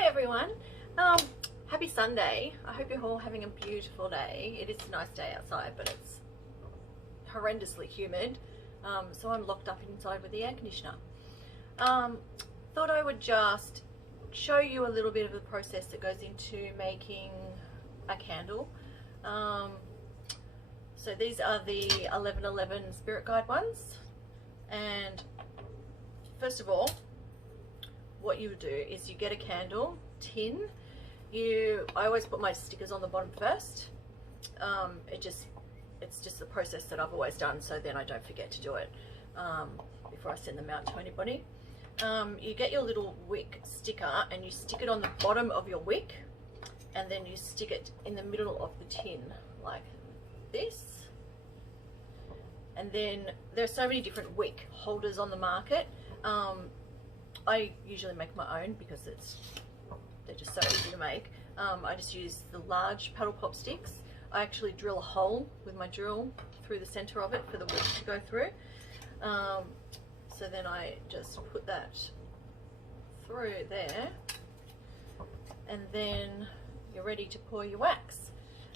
Hi everyone, happy Sunday. I hope you're all having a beautiful day. It is a nice day outside, but it's horrendously humid, so I'm locked up inside with the air conditioner. Thought I would just show you a little bit of the process that goes into making a candle. So these are the 1111 Spirit Guide ones, and first of all, what you would do is you get a candle tin. I always put my stickers on the bottom first. It's just the process that I've always done, so then I don't forget to do it before I send them out to anybody. You get your little wick sticker and you stick it on the bottom of your wick, and then you stick it in the middle of the tin like this. And then there's so many different wick holders on the market. I usually make my own because they're just so easy to make. I just use the large paddle pop sticks. I actually drill a hole with my drill through the center of it for the wick to go through. So then I just put that through there, and then you're ready to pour your wax.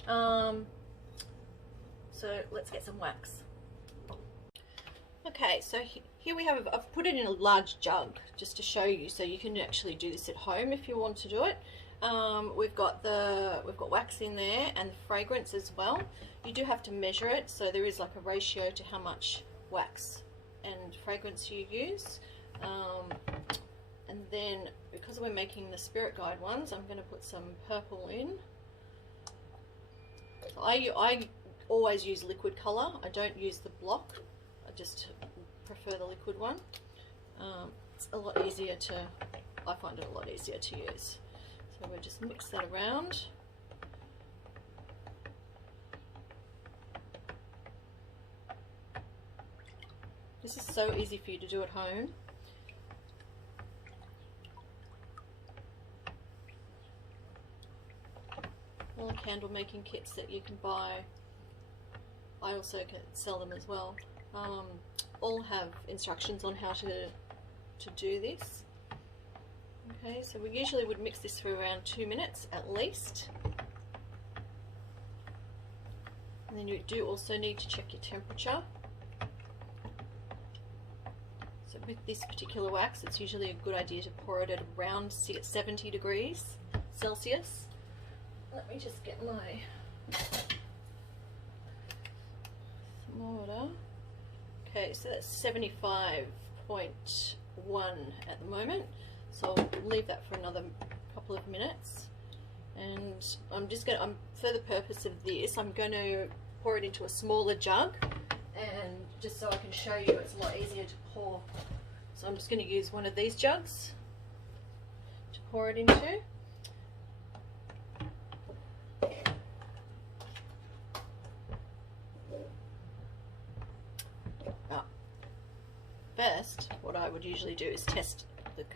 So let's get some wax. Okay, so here we have, I've put it in a large jug just to show you, so you can actually do this at home if you want to do it. We've got wax in there and the fragrance as well. You do have to measure it, so there is like a ratio to how much wax and fragrance you use. And then because we're making the Spirit Guide ones, I'm going to put some purple in. So I always use liquid color. I don't use the block. I just prefer the liquid one. It's a lot easier to, I find it a lot easier to use. So we'll just mix that around. This is so easy for you to do at home. All the candle making kits that you can buy, I also can sell them as well. All have instructions on how to do this. Okay, so we usually would mix this for around 2 minutes at least. And then you do also need to check your temperature. So with this particular wax, it's usually a good idea to pour it at around 70 degrees Celsius. Let me just get my some water. Okay, so that's 75.1 at the moment. So I'll leave that for another couple of minutes. And for the purpose of this, I'm going to pour it into a smaller jug, and just so I can show you, it's a lot easier to pour. So I'm just going to use one of these jugs to pour it into. First, what I would usually do is test that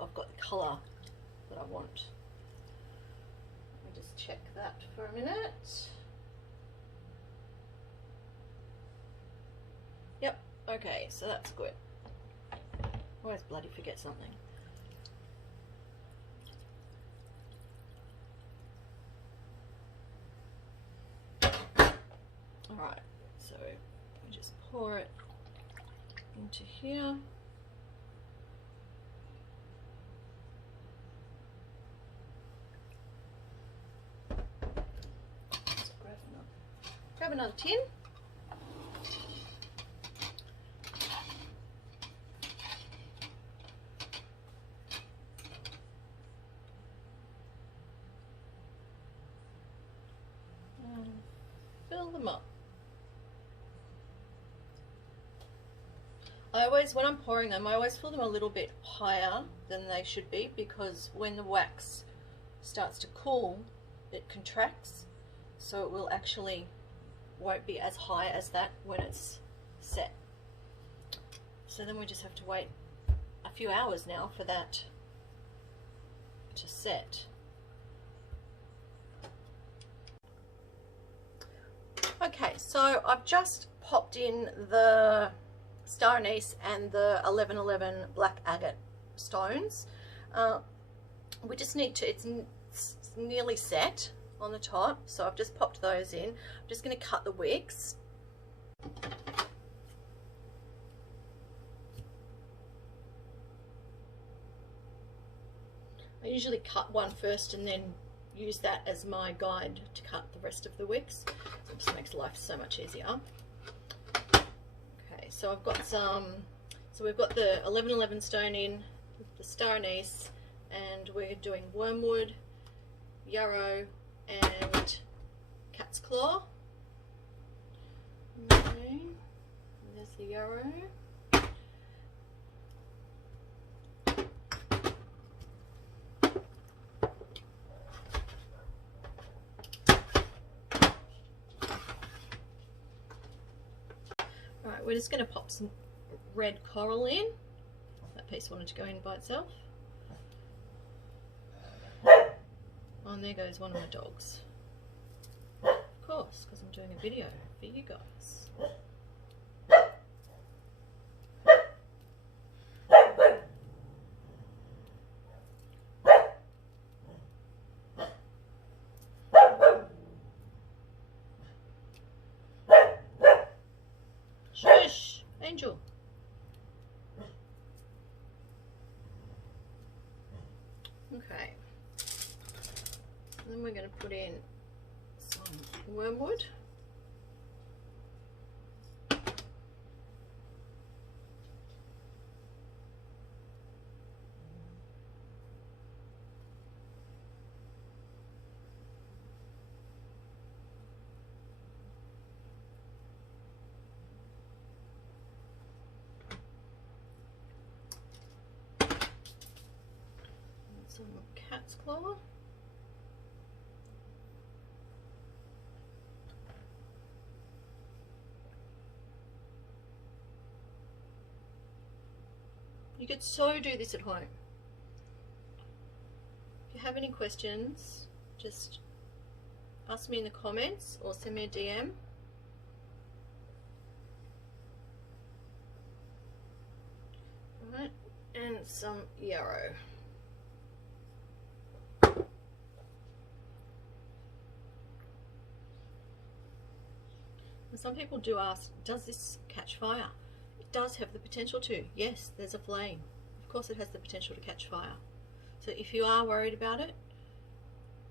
I've got the colour that I want. Let me just check that for a minute. Yep, okay, so that's good. Always bloody forget something. Alright, so we just pour it into here. So grab another tin. And fill them up. When I'm pouring them, I always fill them a little bit higher than they should be, because when the wax starts to cool, it contracts, so it will actually won't be as high as that when it's set. So then we just have to wait a few hours now for that to set. Okay, so I've just popped in the star anise and the 1111 black agate stones. we just need to, it's nearly set on the top, so I've just popped those in. I'm just going to cut the wicks. I usually cut one first and then use that as my guide to cut the rest of the wicks. So it just makes life so much easier. Okay, so I've got some, so we've got the 1111 stone in, the star anise, and we're doing wormwood, yarrow, and cat's claw. Okay, and there's the yarrow. Right, we're just going to pop some red coral in. That piece wanted to go in by itself. Oh, and there goes one of my dogs. Of course, because I'm doing a video for you guys. Shush, Angel. Okay. And then we're going to put in some wormwood. Some cat's claw. You could so do this at home. If you have any questions, just ask me in the comments or send me a DM. Right, and some yarrow. Some people do ask, does this catch fire? It does have the potential to. Yes, there's a flame. Of course it has the potential to catch fire. So if you are worried about it,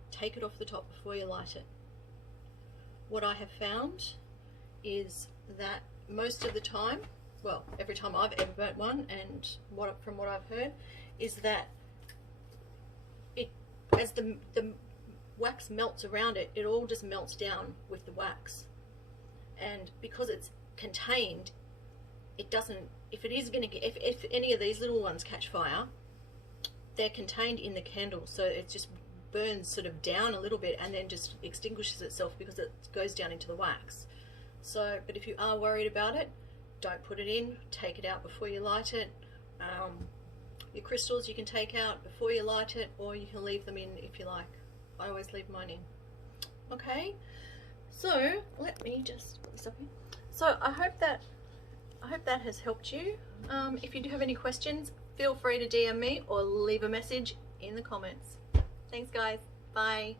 take it off the top before you light it. What I have found is that most of the time, well, every time I've ever burnt one, and from what I've heard, is that it, as the wax melts around it, it all just melts down with the wax. And because it's contained, it doesn't, if it is going to, if any of these little ones catch fire, they're contained in the candle, so it just burns sort of down a little bit and then just extinguishes itself because it goes down into the wax. So, but if you are worried about it, don't put it in, take it out before you light it. Your crystals you can take out before you light it, or you can leave them in if you like. I always leave mine in. Okay. So let me just put this up here. So I hope that has helped you. If you do have any questions, feel free to DM me or leave a message in the comments. Thanks guys. Bye.